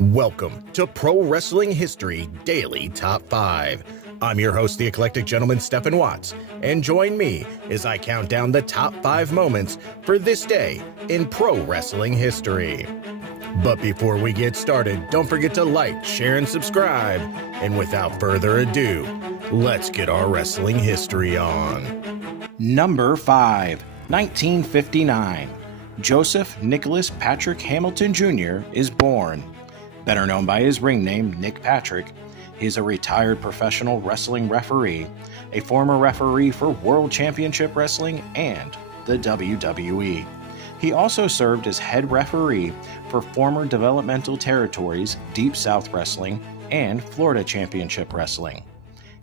Welcome to Pro Wrestling History Daily Top 5. I'm your host, the eclectic gentleman, Stephen Watts, and join me as I count down the top 5 moments for this day in pro wrestling history. But before we get started, don't forget to like, share, and subscribe. And without further ado, let's get our wrestling history on. Number 5, 1959. Joseph Nicholas Patrick Hamilton Jr. is born. Better known by his ring name, Nick Patrick, he is a retired professional wrestling referee, a former referee for World Championship Wrestling and the WWE. He also served as head referee for former developmental territories Deep South Wrestling and Florida Championship Wrestling.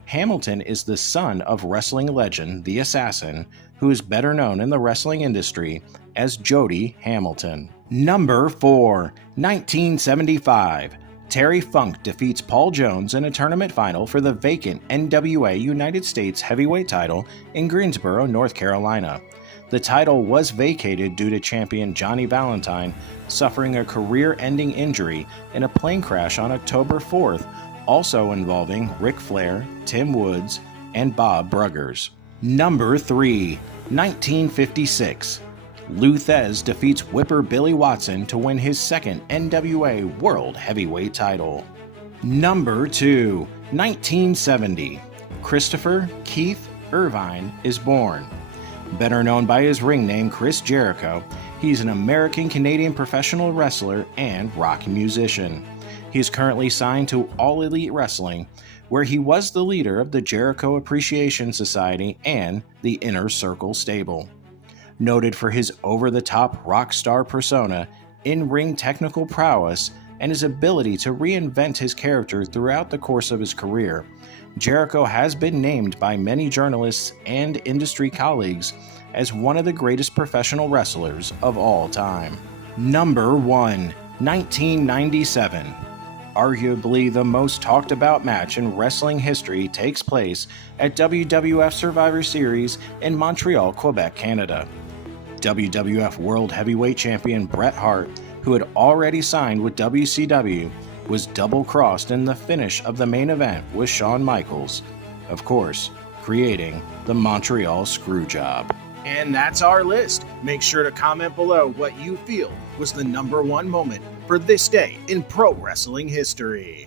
Hamilton is the son of wrestling legend The Assassin, who is better known in the wrestling industry as Jody Hamilton. Number 4, 1975. Terry Funk defeats Paul Jones in a tournament final for the vacant NWA United States heavyweight title in Greensboro, North Carolina. The title was vacated due to champion Johnny Valentine suffering a career-ending injury in a plane crash on October 4th, also involving Ric Flair, Tim Woods, and Bob Bruggers. Number 3, 1956. Lou Thez defeats Whipper Billy Watson to win his second NWA World Heavyweight title. Number 2, 1970. Christopher Keith Irvine is born. Better known by his ring name Chris Jericho, he's an American-Canadian professional wrestler and rock musician. He is currently signed to All Elite Wrestling, where he was the leader of the Jericho Appreciation Society and the Inner Circle stable. Noted for his over-the-top rock star persona, in-ring technical prowess, and his ability to reinvent his character throughout the course of his career, Jericho has been named by many journalists and industry colleagues as one of the greatest professional wrestlers of all time. Number 1, 1997. Arguably the most talked about match in wrestling history takes place at WWF Survivor Series in Montreal, Quebec, Canada. WWF World Heavyweight Champion Bret Hart, who had already signed with WCW, was double-crossed in the finish of the main event with Shawn Michaels, of course, creating the Montreal Screwjob. And that's our list. Make sure to comment below what you feel was the number 1 moment for this day in pro wrestling history.